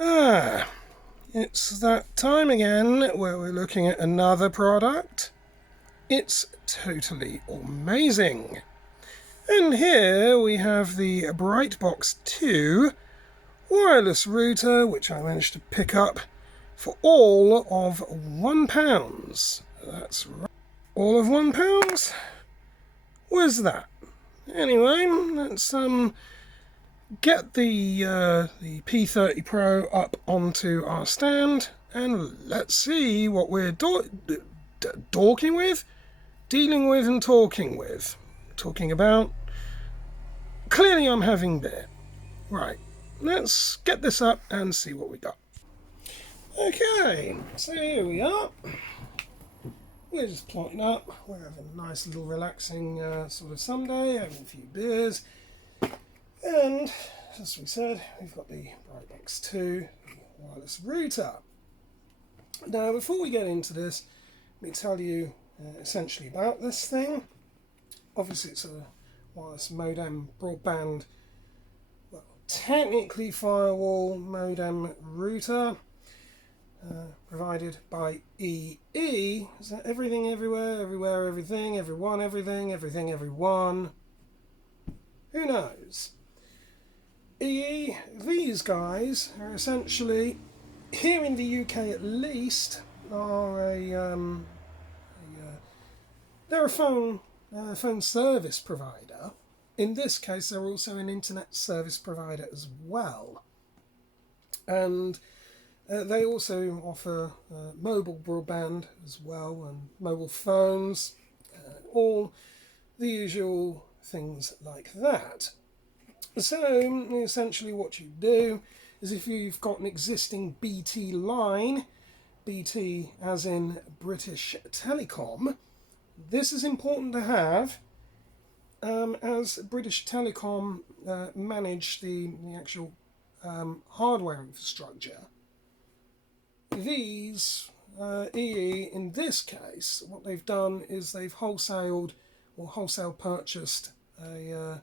Ah, it's that time again where we're looking at another product. It's totally amazing. And here we have the Brightbox 2 wireless router, which I managed to pick up for all of £1. That's right. All of £1? Where's that? Anyway, let's get the P30 Pro up onto our stand and let's see what we're dealing with and talking about. Clearly I'm having beer. Right, let's get this up and see what we got. Okay, so here we are. We're just plotting up. We're having a nice little relaxing sort of Sunday, having a few beers. And, as we said, we've got the Brightbox 2 wireless router. Now, before we get into this, let me tell you essentially about this thing. Obviously, it's a wireless modem broadband, well, technically firewall modem router, provided by EE. Is that everything, everywhere, everything, everyone, everything, everyone? Who knows? EE, these guys are essentially, here in the UK at least, are they're a phone service provider. In this case, they're also an internet service provider as well. And they also offer mobile broadband as well, and mobile phones, all the usual things like that. So essentially what you do is, if you've got an existing BT line, BT as in British Telecom, this is important to have, as British Telecom manage the actual hardware infrastructure. These EE, in this case, what they've done is they've wholesale purchased a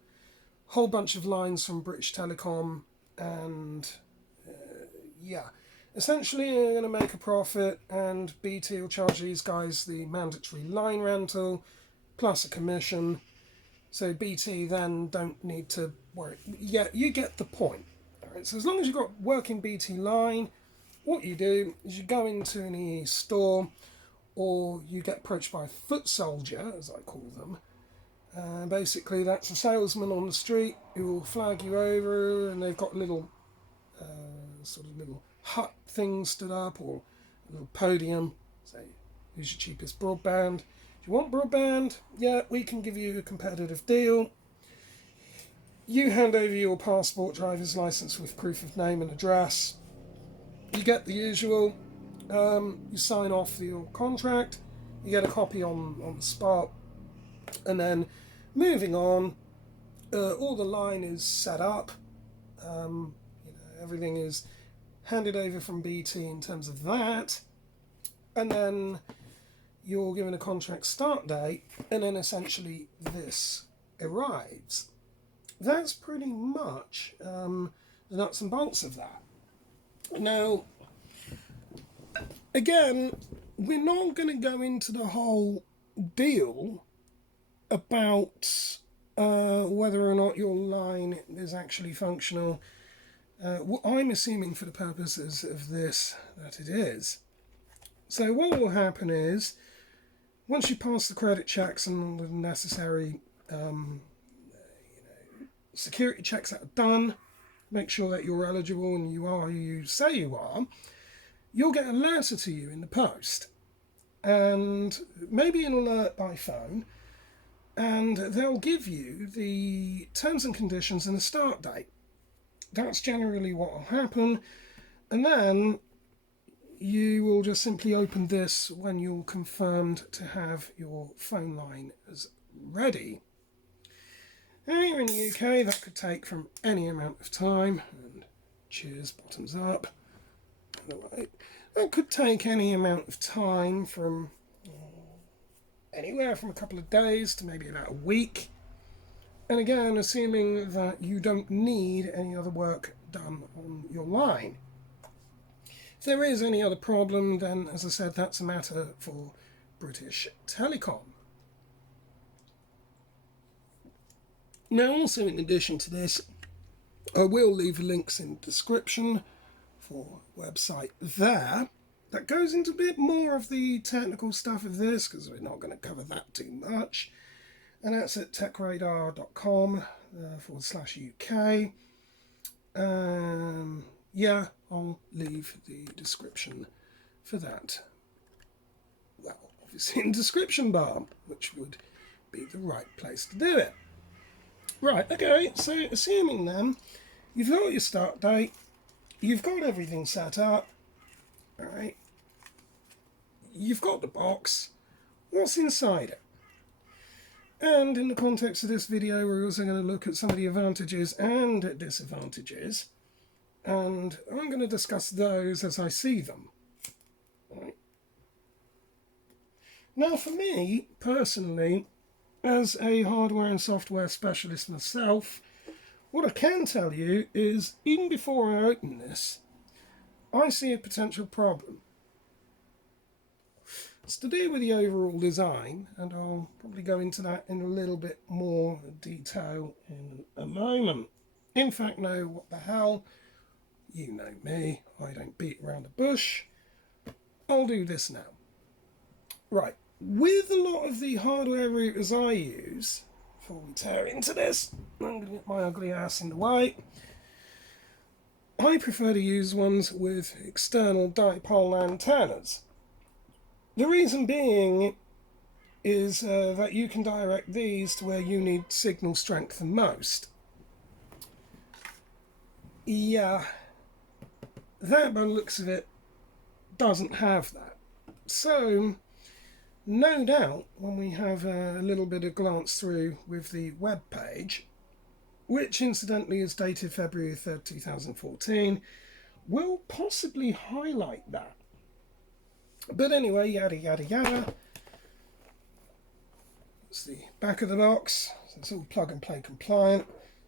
whole bunch of lines from British Telecom, and essentially they're going to make a profit, and BT will charge these guys the mandatory line rental plus a commission. So BT then don't need to worry. Yeah, you get the point. All right, so as long as you've got working BT line, what you do is you go into an EE store, or you get approached by a foot soldier, as I call them. Basically, that's a salesman on the street who will flag you over, and they've got little sort of little hut things stood up, or a little podium. Say, who's your cheapest broadband? If you want broadband, yeah, we can give you a competitive deal. You hand over your passport, driver's license with proof of name and address. You get the usual. You sign off your contract. You get a copy on the spot, and then moving on, all the line is set up. Everything is handed over from BT in terms of that, and then you're given a contract start date, and then essentially this arrives. That's pretty much the nuts and bolts of that. Now, again, we're not going to go into the whole deal about whether or not your line is actually functional. I'm assuming for the purposes of this that it is. So what will happen is, once you pass the credit checks and all the necessary security checks that are done, make sure that you're eligible and you are who you say you are, you'll get a letter to you in the post, and maybe an alert by phone, and they'll give you the terms and conditions and the start date. That's generally what will happen, and then you will just simply open this when you're confirmed to have your phone line as ready. Here in the UK, that could take from any amount of time, and cheers, bottoms up. That could take any amount of time, from anywhere from a couple of days to maybe about a week. And again, assuming that you don't need any other work done on your line. there is any other problem, then, as I said, that's a matter for British Telecom. Now, also in addition to this, I will leave links in the description for a website there that goes into a bit more of the technical stuff of this, because we're not going to cover that too much. And that's at techradar.com/UK. Yeah, I'll leave the description for that. Well, obviously in the description bar, which would be the right place to do it. Right, okay, so assuming then you've got your start date, you've got everything set up, alright, you've got the box, what's inside it? And in the context of this video, we're also going to look at some of the advantages and disadvantages, and I'm going to discuss those as I see them. Right. Now, for me, personally, as a hardware and software specialist myself, what I can tell you is, even before I open this, I see a potential problem. It's to do with the overall design, and I'll probably go into that in a little bit more detail in a moment. In fact, no, what the hell? You know me, I don't beat around the bush. I'll do this now. Right, with a lot of the hardware routers I use, before we tear into this, I'm going to get my ugly ass in the way. I prefer to use ones with external dipole antennas. The reason being is that you can direct these to where you need signal strength the most. Yeah, that by the looks of it doesn't have that. So, no doubt, when we have a little bit of glance through with the web page, which incidentally is dated February 3rd, 2014, will possibly highlight that. But anyway, yada yada yada. It's the back of the box, so it's all plug and play compliant.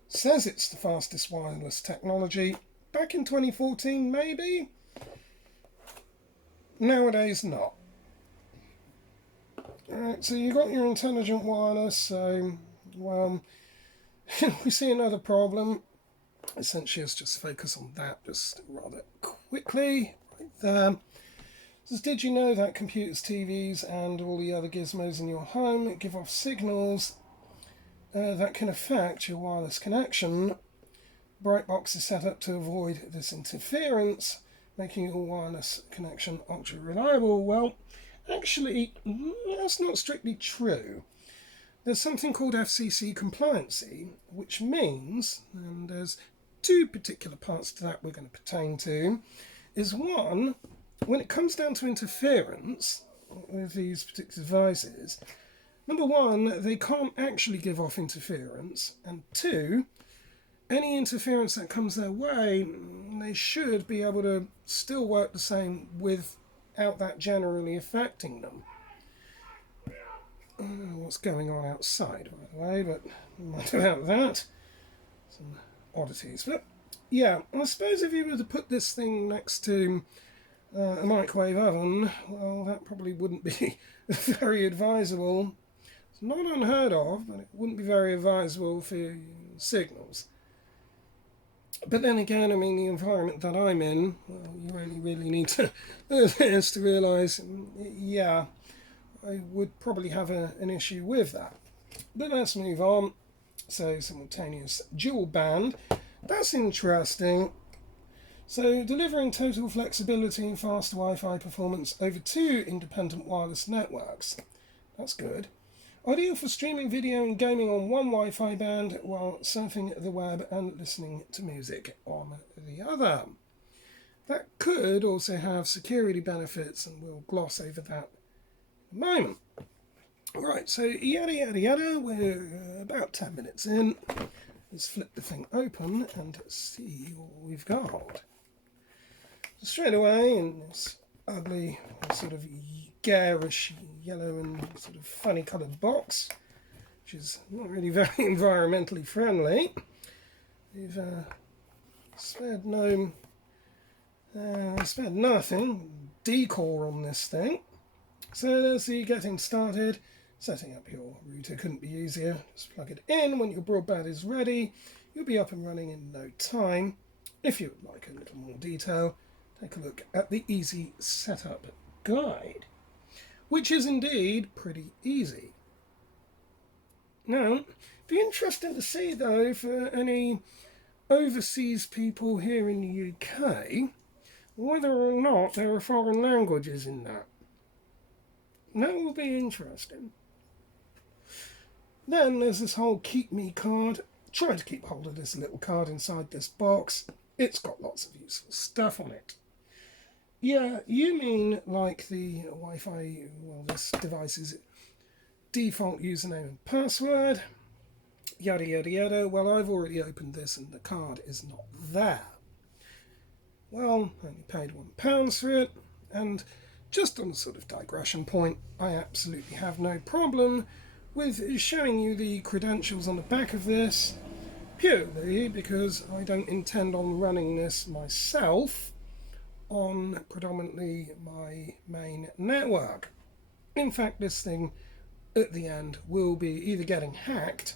Says it's the fastest wireless technology. Back in 2014, maybe? Nowadays, not. Alright, so you got your intelligent wireless, so, well, we see another problem. Essentially, let's just focus on that just rather quickly. Right there. Says, did you know that computers, TVs, and all the other gizmos in your home give off signals that can affect your wireless connection? Brightbox is set up to avoid this interference, making your wireless connection ultra reliable. Well, actually, that's not strictly true. There's something called FCC compliancy, which means, and there's two particular parts to that we're going to pertain to, is one, when it comes down to interference with these particular devices, number one, they can't actually give off interference, and two, any interference that comes their way, they should be able to still work the same without that generally affecting them. I don't know what's going on outside, by the way, but not about that. Some oddities. But yeah, I suppose if you were to put this thing next to a microwave oven, well, that probably wouldn't be very advisable. It's not unheard of, but it wouldn't be very advisable for signals. But then again, I mean, the environment that I'm in, well, you really need to is to realise, yeah, I would probably have an issue with that. But let's move on. So, simultaneous dual band. That's interesting. So, delivering total flexibility and faster Wi-Fi performance over two independent wireless networks. That's good. Ideal for streaming video and gaming on one Wi-Fi band while surfing the web and listening to music on the other. That could also have security benefits, and we'll gloss over that in a moment. Right, so yada yada yada, we're about 10 minutes in. Let's flip the thing open and see what we've got. So straight away, in this ugly sort of garish yellow and sort of funny coloured box, which is not really very environmentally friendly, we've spared no I spent nothing decor on this thing. So let's see, getting started. Setting up your router couldn't be easier. Just plug it in. When your broadband is ready, you'll be up and running in no time. If you would like a little more detail, take a look at the easy setup guide, which is indeed pretty easy. Now, it'd be interesting to see though for any overseas people here in the UK whether or not there are foreign languages in that. That will be interesting. Then there's this whole keep me card. Try to keep hold of this little card inside this box. It's got lots of useful stuff on it. Yeah, you mean like the Wi-Fi, well, this device's default username and password, yada yada yada. Well, I've already opened this and the card is not there. Well, I only paid £1 for it, and just on a sort of digression point, I absolutely have no problem with showing you the credentials on the back of this, purely because I don't intend on running this myself on predominantly my main network. In fact, this thing at the end will be either getting hacked.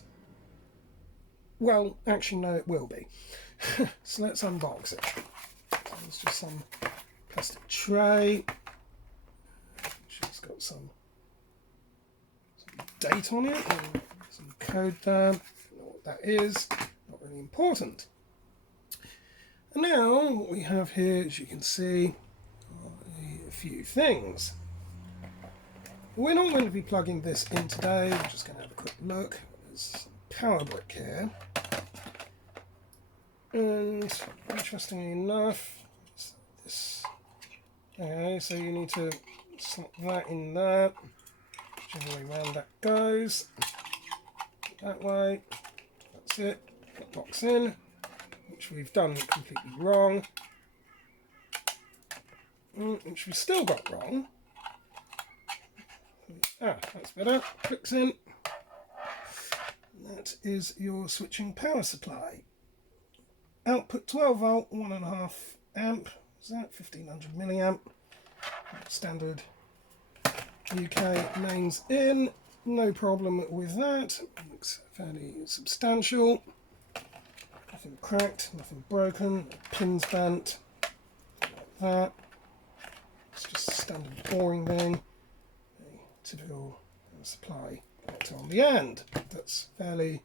Well, actually, no, it will be. So let's unbox it. So there's just some plastic tray. It's got some date on it and some code there. I don't know what that is. Not really important. And now what we have here, as you can see, are a few things. We're not going to be plugging this in today. We're just going to have a quick look. There's some power brick here. And interestingly enough, this. Okay, so you need to slot that in there. Whichever way around that goes. That way. That's it. That box in, which we've done completely wrong. Which we still got wrong. That's better. Clicks in. That is your switching power supply. Output 12 volt, 1.5 amp. Is that 1500 milliamp? Standard UK mains in. No problem with that. Looks fairly substantial. Nothing cracked, nothing broken. Pins bent. Like that. It's just a standard boring thing. A typical supply connector on the end. That's fairly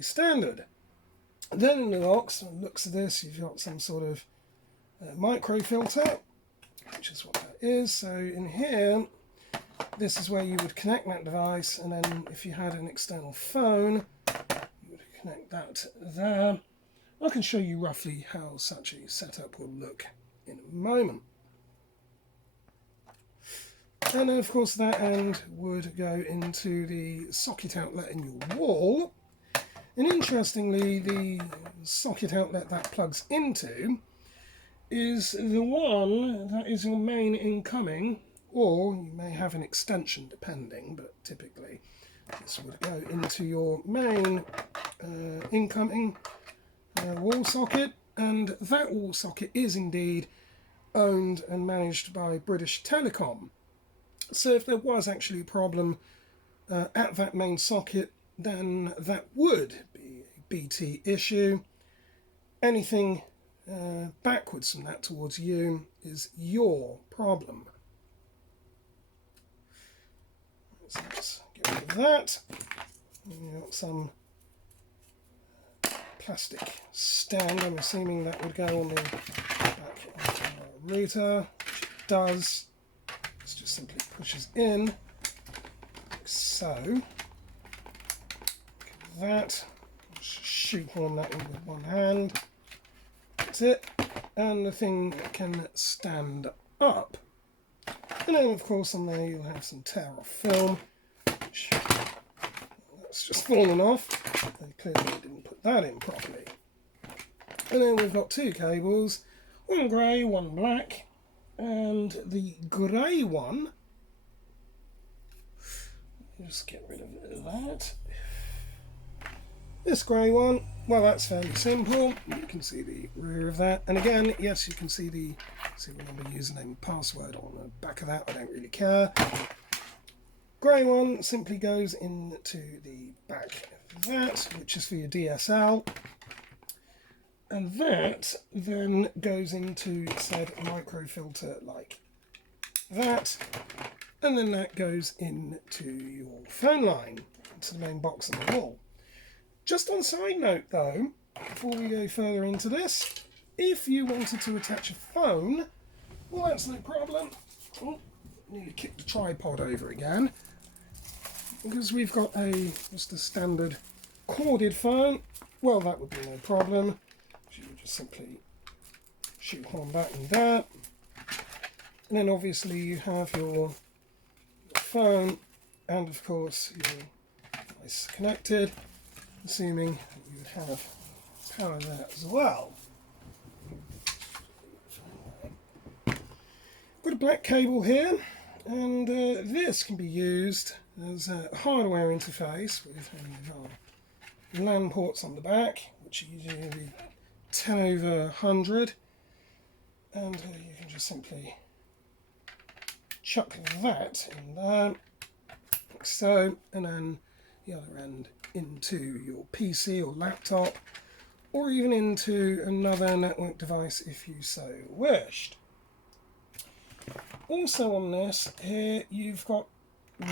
standard. Then in the box, on the looks of this, you've got some sort of micro filter, which is what that is. So in here, this is where you would connect that device, and then if you had an external phone, you would connect that there. I can show you roughly how such a setup will look in a moment. And then of course that end would go into the socket outlet in your wall. And interestingly, the socket outlet that plugs into is the one that is your main incoming, or you may have an extension depending, but typically this would go into your main incoming wall socket, and that wall socket is indeed owned and managed by British Telecom. So if there was actually a problem at that main socket, then that would be a BT issue. Anything backwards from that towards you is your problem. So let's get rid of that. We've got some plastic stand. I'm assuming that would go on the back of our router, which it does. This just simply pushes in, like so. That, shoehorn that in with one hand. That's it, and the thing can stand up. And then, of course, on there you'll have some tear-off film, which that's just fallen off. They clearly didn't put that in properly. And then we've got two cables, one grey, one black, and the grey one. Just get rid of that. This grey one, well, that's fairly simple. You can see the rear of that. And again, yes, you can see the serial number, username, and password on the back of that. I don't really care. Grey one simply goes into the back of that, which is for your DSL. And that then goes into said microfilter like that. And then that goes into your phone line, into the main box on the wall. Just on a side note though, before we go further into this, if you wanted to attach a phone, well, that's no problem. Oh, need to kick the tripod over again, because we've got just a standard corded phone. Well, that would be no problem. You would just simply shoehorn that in there, and then obviously you have your phone, and of course your device connected, assuming you would have power there as well. Got a black cable here, and this can be used as a hardware interface with our LAN ports on the back, which are usually 10 over 100, and you can just simply chuck that in there, like so, and then the other end into your PC or laptop, or even into another network device if you so wished. Also on this here, you've got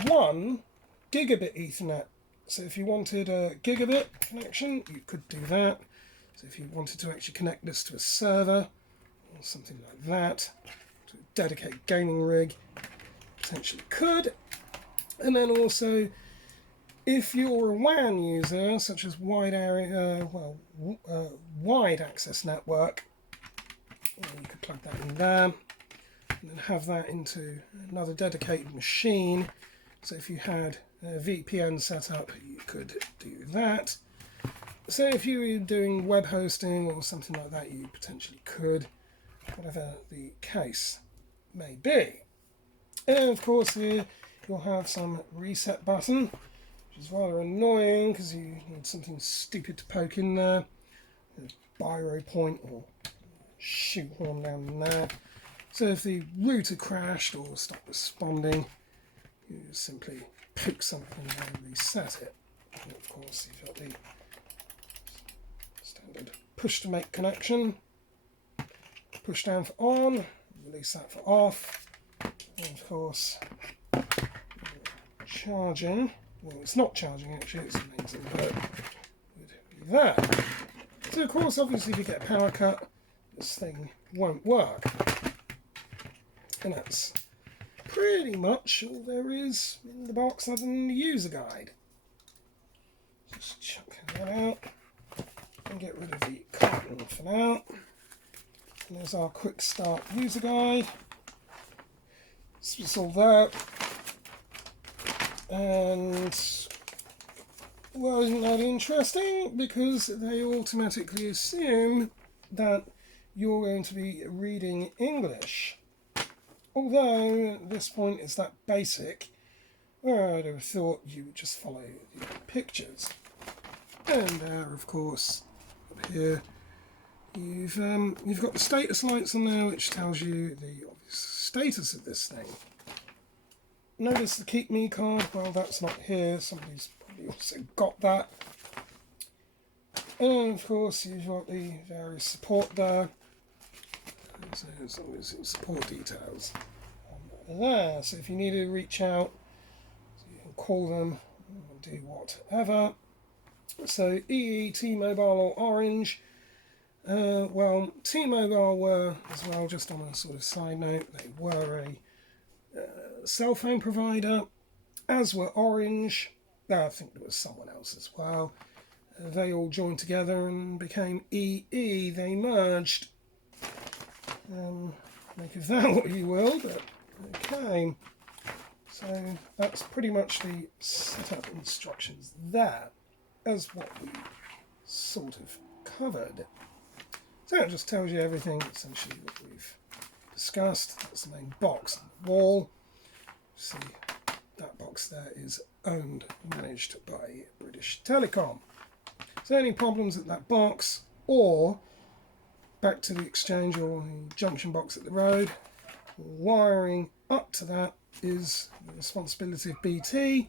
1 gigabit Ethernet. So if you wanted a gigabit connection, you could do that. So if you wanted to actually connect this to a server or something like that, to a dedicated gaming rig, potentially could. And then also, if you're a WAN user, such as wide access network, you could plug that in there, and then have that into another dedicated machine. So if you had a VPN set up, you could do that. So if you were doing web hosting or something like that, you potentially could, whatever the case may be. And of course here you'll have some reset button, which is rather annoying because you need something stupid to poke in there, a biro point or shoehorn down in there. So if the router crashed or stopped responding, you just simply poke something and reset it. And of course you've got the standard push to make connection, push down for on, release that for off, and of course charging, well, it's not charging actually, it's the mains invert, would be that. So of course obviously if you get a power cut, this thing won't work. And that's pretty much all there is in the box other than the user guide. Just chuck that out and get rid of the carton for now. And there's our quick start user guide. So it's all there. And well, isn't that interesting? Because they automatically assume that you're going to be reading English. Although at this point it's that basic, where I'd have thought you would just follow the pictures. And there, of course, up here, you've got the status lights on there, which tells you the obvious status of this thing. Notice the keep me card, well, that's not here, somebody's probably also got that. And of course you've got the various support there. So as long as it's support details on there. So if you need to reach out, so you can call them or do whatever. So EE, T-Mobile or Orange. Well, T-Mobile were, as well, just on a sort of side note, they were a cell phone provider, as were Orange. I think there was someone else as well. They all joined together and became EE. They merged. Make of that what you will, but okay. So that's pretty much the setup instructions there, as what we sort of covered. So it just tells you everything essentially that we've discussed. That's the main box on the wall. See, that box there is owned and managed by British Telecom. So any problems at that box or back to the exchange or the junction box at the road, wiring up to that is the responsibility of BT.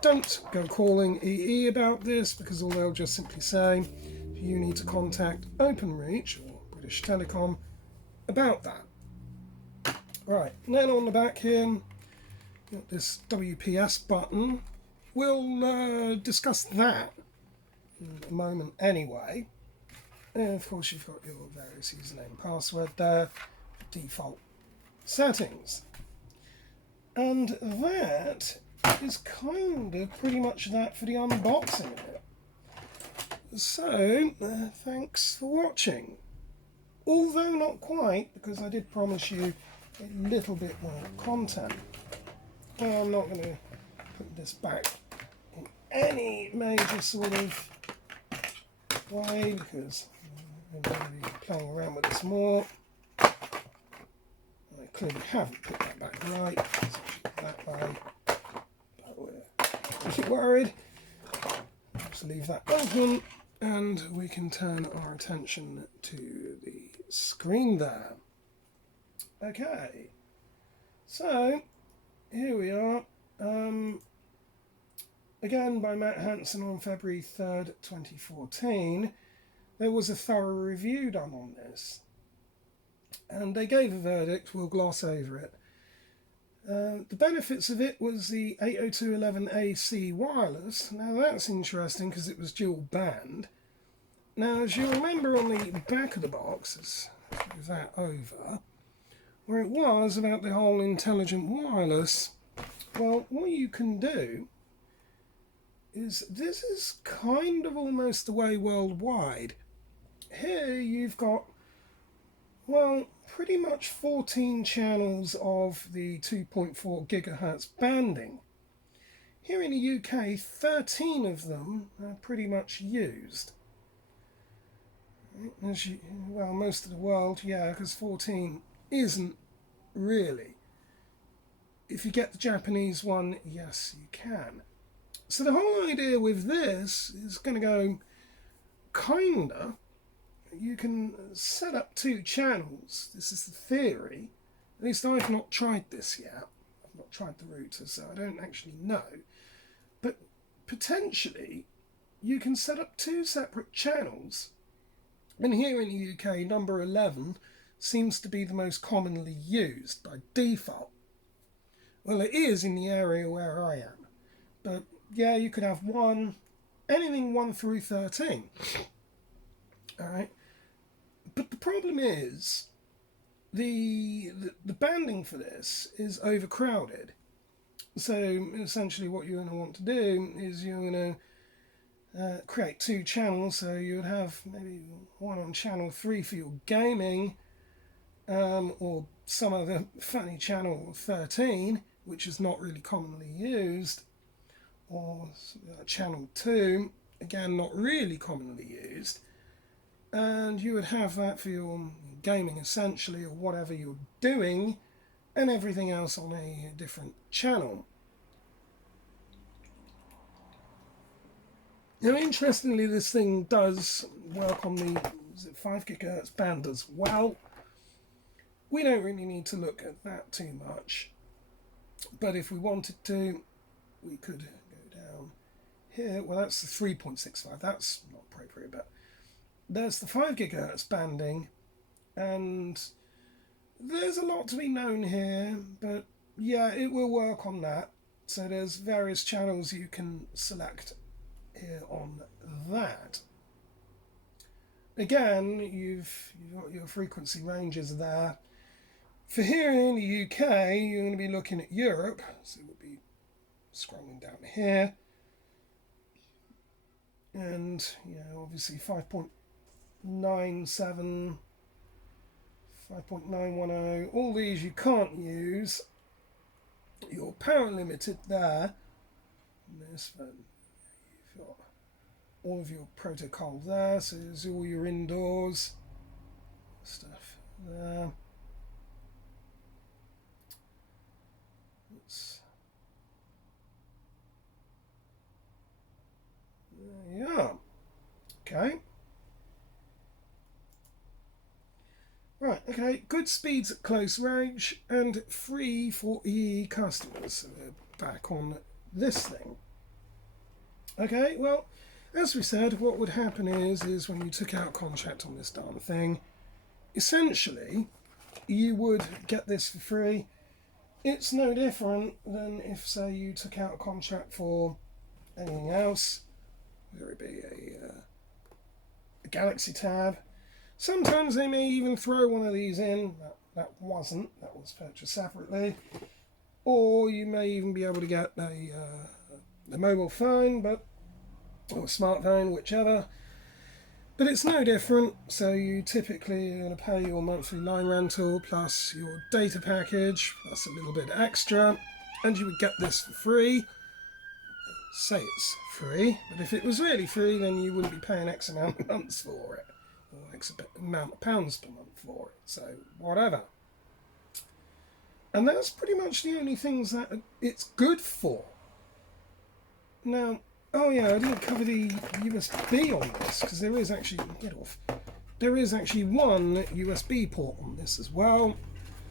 Don't go calling EE about this, because all they'll just simply say you need to contact OpenReach or British Telecom about that. Right, and then on the back here, got this WPS button. We'll discuss that in a moment anyway. And of course you've got your various username and password there, default settings. And that is kind of pretty much that for the unboxing of it. So, thanks for watching. Although not quite, because I did promise you a little bit more content. I'm not going to put this back in any major sort of way, because I'm going to be playing around with this more. I clearly haven't put that back right, so that way, but we're a bit worried. Just leave that open, and we can turn our attention to the screen there. Okay, so here we are, again by Matt Hansen on February 3rd, 2014. There was a thorough review done on this, and they gave a verdict. We'll gloss over it. The benefits of it was the 802.11ac wireless. Now that's interesting because it was dual band. Now, as you'll remember on the back of the box, let's move that over, where it was about the whole intelligent wireless. Well, what you can do is, this is kind of almost the way worldwide. Here you've got, well, pretty much 14 channels of the 2.4 gigahertz banding. Here in the UK, 13 of them are pretty much used. Well, most of the world, yeah, because 14 isn't really. If you get the Japanese one, yes, you can. So the whole idea with this is going to go kinda. You can set up 2 channels. This is the theory. At least I've not tried this yet. I've not tried the router, so I don't actually know. But potentially, you can set up 2 separate channels. And here in the UK, number 11 seems to be the most commonly used by default. Well, it is in the area where I am. But yeah, you could have anything 1 through 13. Alright. But the problem is, the banding for this is overcrowded. So essentially what you're going to want to do is you're going to create 2 channels. So you would have maybe one on channel 3 for your gaming, or some other funny channel 13, which is not really commonly used, or channel 2, again not really commonly used. And you would have that for your gaming essentially, or whatever you're doing, and everything else on a different channel. Now interestingly, this thing does work on the 5 gigahertz band as well. We don't really need to look at that too much, but if we wanted to, we could go down here. Well, that's the 3.65, that's not appropriate, but there's the 5 gigahertz banding, and there's a lot to be known here, but yeah, it will work on that. So there's various channels you can select here on that. Again, you've got your frequency ranges there. For here in the UK, you're going to be looking at Europe, so we'll be scrolling down here, and obviously 5.97, 5.910, all these you can't use. You're power limited there. This one, you've got all of your protocol there, so there's all your indoors stuff there. There you are. Okay. Right, okay, good speeds at close range and free for EE customers. So we're back on this thing. Okay, well, as we said, what would happen is when you took out a contract on this darn thing, essentially, you would get this for free. It's no different than if, say, you took out a contract for anything else, whether it be a Galaxy tab. Sometimes they may even throw one of these in. That was purchased separately. Or you may even be able to get a mobile phone, or a smartphone, whichever. But it's no different. So you typically are going to pay your monthly line rental plus your data package plus a little bit extra, and you would get this for free. Say it's free, but if it was really free, then you wouldn't be paying X amount of months for it. Or X amount of pounds per month for it, so whatever. And that's pretty much the only things that it's good for. Now, oh yeah, I didn't cover the USB on this, because there is actually, there is actually one USB port on this as well.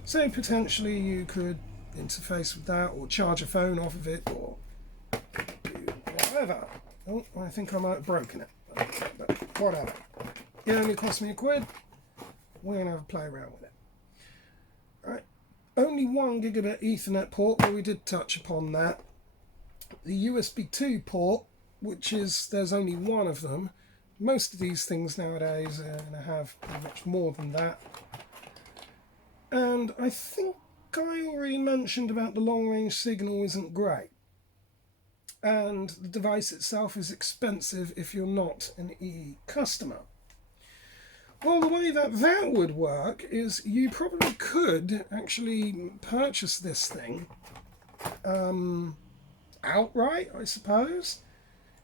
So potentially you could interface with that, or charge a phone off of it, or do whatever. Oh, I think I might have broken it, but whatever. It only cost me £1. We're going to have a play around with it. Right. Only 1 gigabit Ethernet port, but we did touch upon that. The USB 2 port, which is, there's only one of them. Most of these things nowadays are going to have much more than that. And I think I already mentioned about the long range signal isn't great. And the device itself is expensive if you're not an EE customer. Well, the way that would work is you probably could actually purchase this thing outright, I suppose,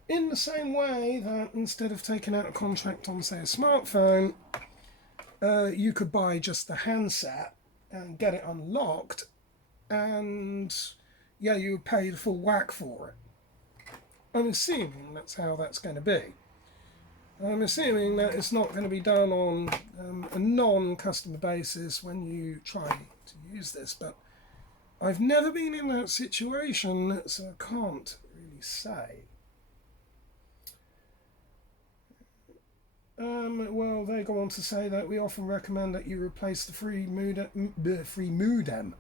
in the same way that instead of taking out a contract on, say, a smartphone, you could buy just the handset and get it unlocked, and yeah, you would pay the full whack for it. I'm assuming that's how that's going to be. I'm assuming that it's not going to be done on a non-customer basis when you try to use this, but I've never been in that situation, so I can't really say. Well, they go on to say that we often recommend that you replace the free modem.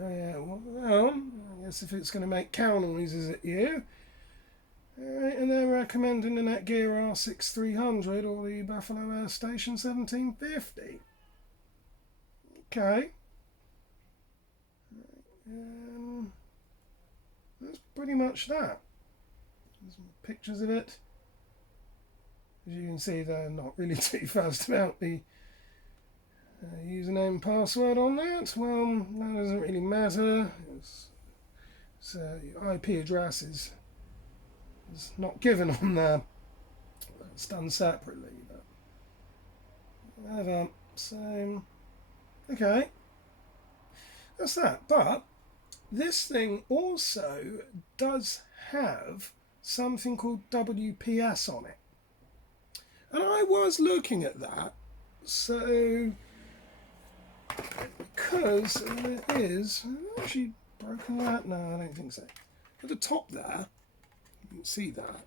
Oh yeah, well, I guess if it's going to make cow noises at you. And they're recommending the Netgear R6300 or the Buffalo Air Station 1750. Okay. That's pretty much that. There's some pictures of it. As you can see, they're not really too fussed about the username and password on that. Well, that doesn't really matter. Your IP address is not given on there. It's done separately, but whatever. So, okay, that's that. But this thing also does have something called WPS on it, and I was looking at that. So, because it is, have I actually broken that? No, I don't think so. At the top there. You can see that.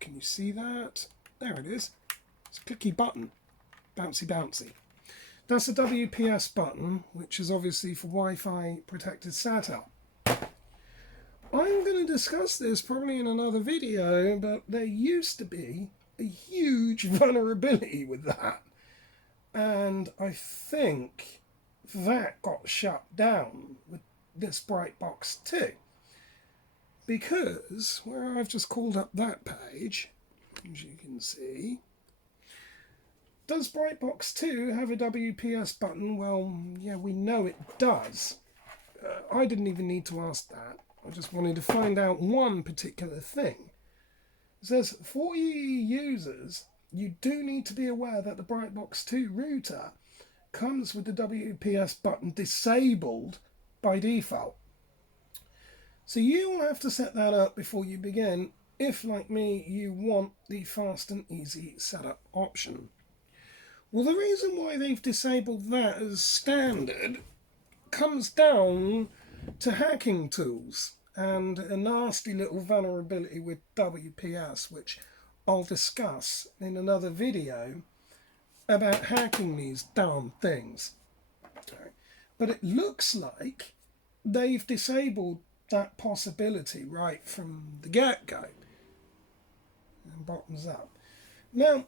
Can you see that? There it is. It's a clicky button. Bouncy, bouncy. That's the WPS button, which is obviously for Wi-Fi protected SATA. I'm going to discuss this probably in another video, but there used to be a huge vulnerability with that. And I think that got shut down with this bright box 2. Because where I've just called up that page, as you can see, does Brightbox 2 have a WPS button? Well, yeah, we know it does. I didn't even need to ask that. I just wanted to find out one particular thing. It says, for EE users, you do need to be aware that the Brightbox 2 router comes with the WPS button disabled by default. So you'll have to set that up before you begin. if, like me, you want the fast and easy setup option. Well, the reason why they've disabled that as standard comes down to hacking tools and a nasty little vulnerability with WPS, which I'll discuss in another video about hacking these darn things. But it looks like they've disabled that possibility right from the get-go. And bottoms up. Now,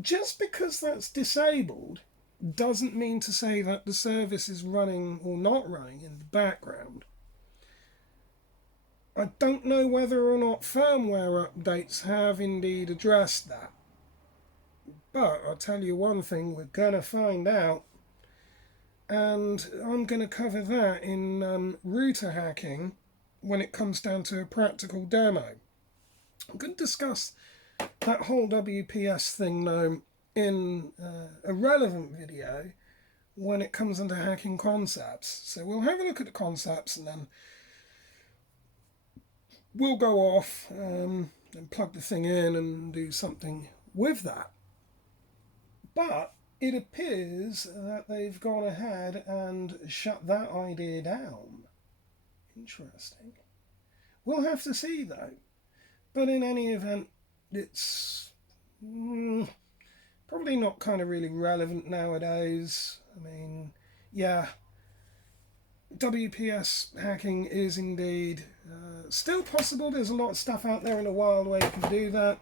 just because that's disabled doesn't mean to say that the service is running or not running in the background. I don't know whether or not firmware updates have indeed addressed that. But I'll tell you one thing, we're going to find out. And I'm going to cover that in router hacking when it comes down to a practical demo. I'm going to discuss that whole WPS thing though in a relevant video when it comes into hacking concepts. So we'll have a look at the concepts and then we'll go off and plug the thing in and do something with that. But it appears that they've gone ahead and shut that idea down. Interesting. We'll have to see though. But in any event, it's probably not kind of really relevant nowadays. I mean, yeah, WPS hacking is indeed still possible. There's a lot of stuff out there in the wild where you can do that.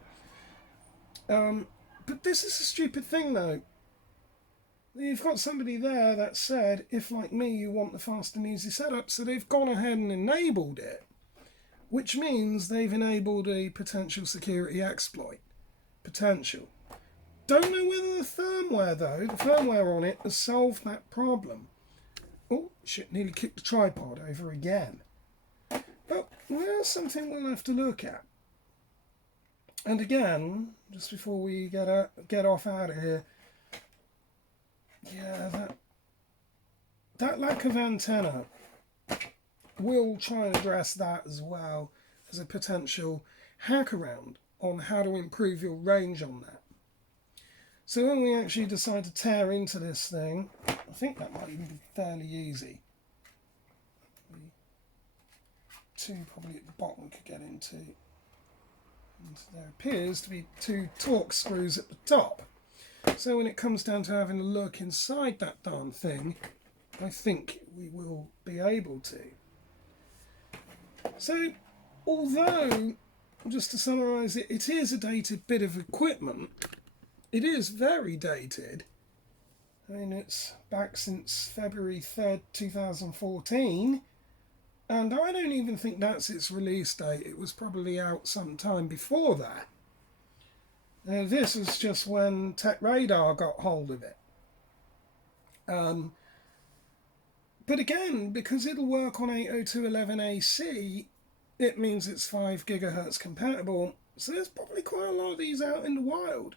But this is a stupid thing though. You've got somebody there that said, if like me you want the fast and easy setup, so they've gone ahead and enabled it, which means they've enabled a potential security exploit. Potential. Don't know whether the firmware though, the firmware on it has solved that problem. Oh, shit, nearly kicked the tripod over again. But there's something we'll have to look at. And again, just before we get off out of here, yeah, that lack of antenna, we'll try and address that as well as a potential hack around on how to improve your range on that. So when we actually decide to tear into this thing, I think that might even be fairly easy. Two probably at the bottom could get into. And there appears to be two torque screws at the top. So when it comes down to having a look inside that darn thing, I think we will be able to. So, although, just to summarise it, it is a dated bit of equipment, it is very dated. I mean, it's back since February 3rd, 2014, and I don't even think that's its release date. It was probably out sometime before that. This was just when Tech Radar got hold of it. But again, because it'll work on 802.11ac, it means it's 5 gigahertz compatible. So there's probably quite a lot of these out in the wild.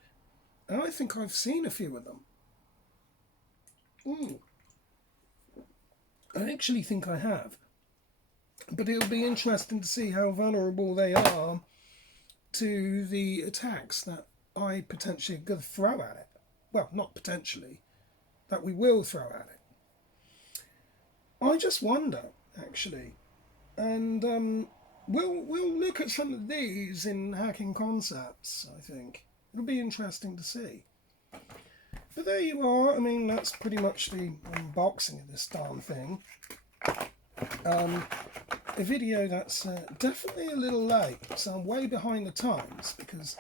And I think I've seen a few of them. I actually think I have. But it'll be interesting to see how vulnerable they are to the attacks that I potentially going to throw at it. Well, not potentially, that we will throw at it. I just wonder, actually, and we'll look at some of these in hacking concepts. I think it'll be interesting to see. But there you are. I mean, that's pretty much the unboxing of this darn thing. A video that's definitely a little late, so I'm way behind the times because,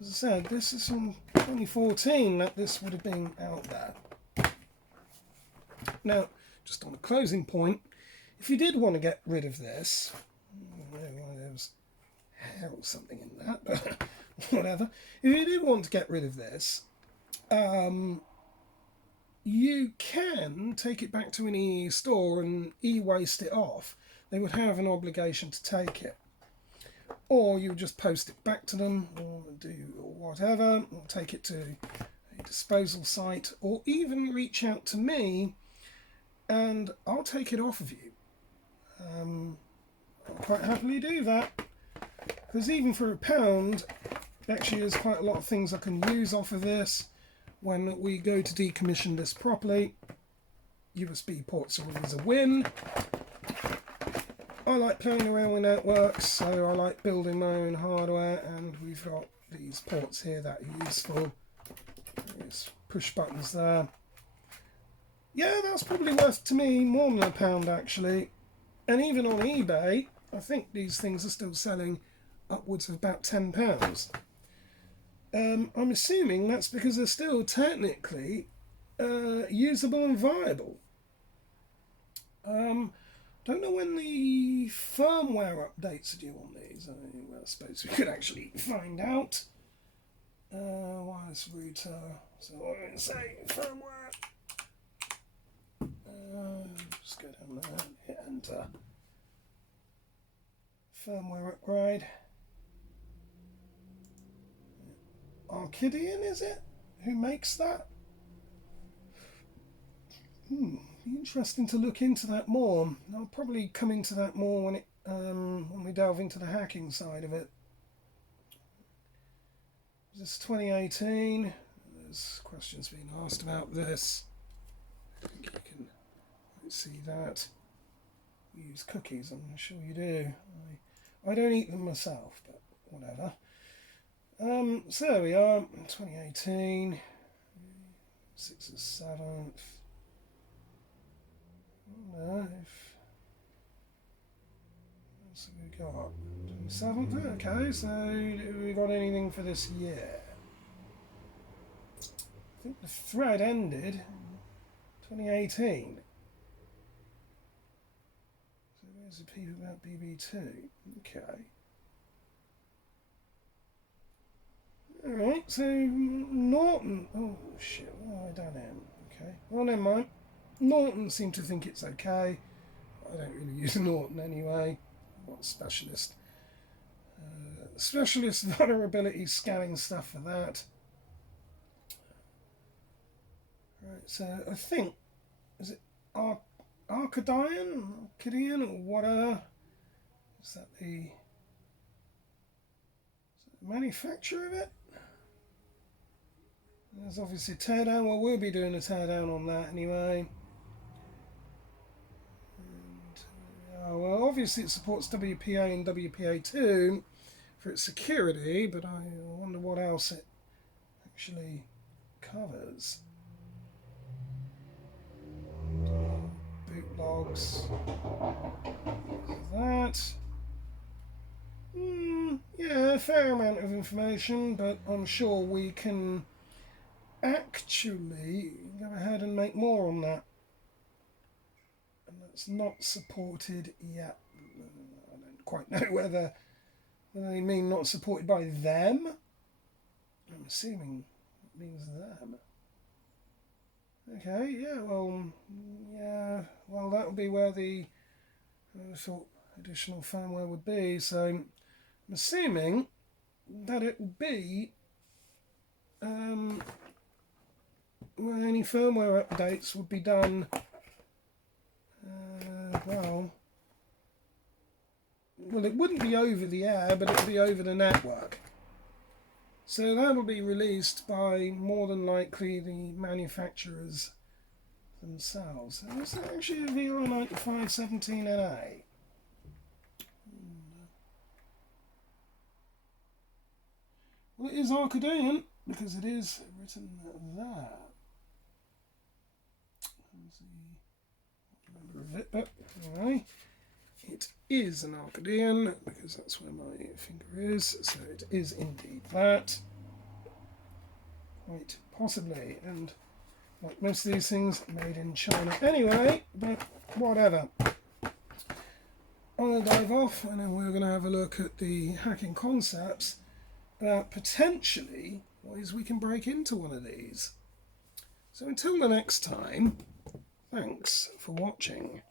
as I said, this is from 2014 that this would have been out there. Now, just on a closing point, if you did want to get rid of this, there was hair or something in that, but whatever. If you did want to get rid of this, you can take it back to an EE store and e-waste it off. They would have an obligation to take it. Or you would just post it back to them, or do whatever, or take it to a disposal site, or even reach out to me and I'll take it off of you. I'll quite happily do that. Because even for £1, actually there's quite a lot of things I can use off of this when we go to decommission this properly. USB ports are always a win. I like playing around with networks, so I like building my own hardware, and we've got these ports here that are useful. There's push buttons there. Yeah, that's probably worth to me more than £1 actually. And even on eBay, I think these things are still selling upwards of about £10. I'm assuming that's because they're still technically usable and viable. Don't know when the firmware updates are due on these. I suppose we could actually find out. Wireless router. So what am I going to say? Firmware. Just go down there and hit enter. Firmware upgrade. Archidian, is it? Who makes that? Be interesting to look into that more. I'll probably come into that more when we delve into the hacking side of it. This is 2018. There's questions being asked about this. I think you can see that. You use cookies, I'm sure you do. I don't eat them myself, but whatever. So there we are, 2018, 6th of 7th. What's we got? 27th? Okay, so have we got anything for this year? I think the thread ended 2018. So where's the people about BB2? Okay. Alright, so Norton. Oh shit, what have I done here? Okay, well, never mind. Norton seem to think it's okay. I don't really use Norton anyway. I'm not a specialist. Specialist vulnerability scanning stuff for that. Right, so I think, is it Arcadian or whatever? Is that the manufacturer of it? There's obviously a teardown. Well, we'll be doing a teardown on that anyway. And, well, obviously it supports WPA and WPA2 for its security, but I wonder what else it actually covers. Boot logs. That. Yeah, a fair amount of information, but I'm sure we can actually go ahead and make more on that. And that's not supported yet. I don't quite know whether they mean not supported by them. I'm assuming it means them. Okay, yeah, well, that would be where the additional firmware would be. So I'm assuming that it will be any firmware updates would be done. Well, it wouldn't be over the air, but it would be over the network. So that'll be released by more than likely the manufacturers themselves. And is that actually a VR9517NA? Well, it is Arcadian because it is written there. But anyway, it is an Arcadian because that's where my finger is, so it is indeed that. Quite possibly, and like most of these things, made in China anyway, but whatever. I'm going to dive off and then we're going to have a look at the hacking concepts about potentially ways we can break into one of these. So until the next time, thanks for watching.